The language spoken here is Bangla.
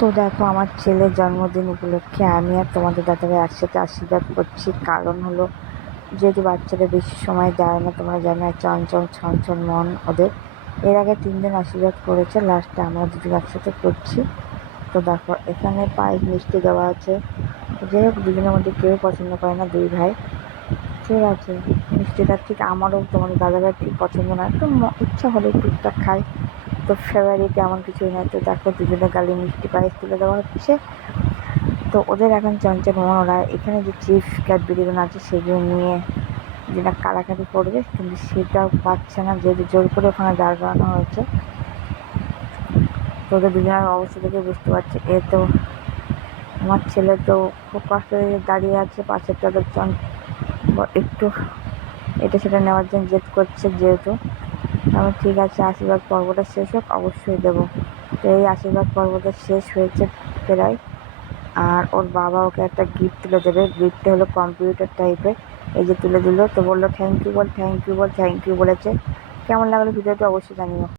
তো দেখো, আমার ছেলের জন্মদিন উপলক্ষে আমি আর তোমাদের দাদাভাই একসাথে আশীর্বাদ করছি। কারণ হলো, যেহেতু বাচ্চারা বেশি সময় দেয় না, তোমরা জানো চঞ্চল ছঞ্চল মন ওদের। এর আগে তিনজন আশীর্বাদ করেছে লাস্টে আমরা দুজন একসাথে করছি। তো দেখো, এখানে পায়েস মিষ্টি দেওয়া আছে। যাই হোক, দুজনের মধ্যে কেউ পছন্দ করে না, দুই ভাই। ঠিক আছে, মিষ্টিটা ঠিক আমারও তোমাদের দাদাভাই ঠিক পছন্দ না একটু ইচ্ছা হলে টুকটাক খাই তো ফেভারিট এমন কিছুই নয় তো দেখো, দুজনে গালি মিষ্টি পায়েস তুলে দেওয়া হচ্ছে। তো ওদের এখন চঞ্চল মন ওরা এখানে যে চিপস ক্যাডবেরিগুলো আছে, সেগুলো নিয়ে যেটা কাড়াকাড়ি করবে, কিন্তু সেটাও পাচ্ছে না, যেহেতু জোর করে ওখানে দাঁড় করানো হয়েছে। তো ওদের দুজনের অবস্থা দেখে বুঝতে পারছে। এ তো আমার ছেলে তো খুব কষ্ট হয়ে দাঁড়িয়ে আছে পাশেরটা তো চন ব- একটু এটা সেটা নেওয়ার জন্য জেদ করছে যেহেতু। আমি ঠিক আছে, আশীর্বাদ পর্বটা শেষ হোক, অবশ্যই দেবো। তো এই আশীর্বাদ পর্বটা শেষ হয়েছে প্রায়। আর ওর বাবা ওকে একটা গিফট তুলে দেবে। গিফটটা হলো কম্পিউটার টাইপের এই যে তুলে দিল, তো বলল থ্যাংক ইউ বল থ্যাংক ইউ বল থ্যাংক ইউ বলেছে। কেমন লাগল ভিডিওটি অবশ্যই জানিও।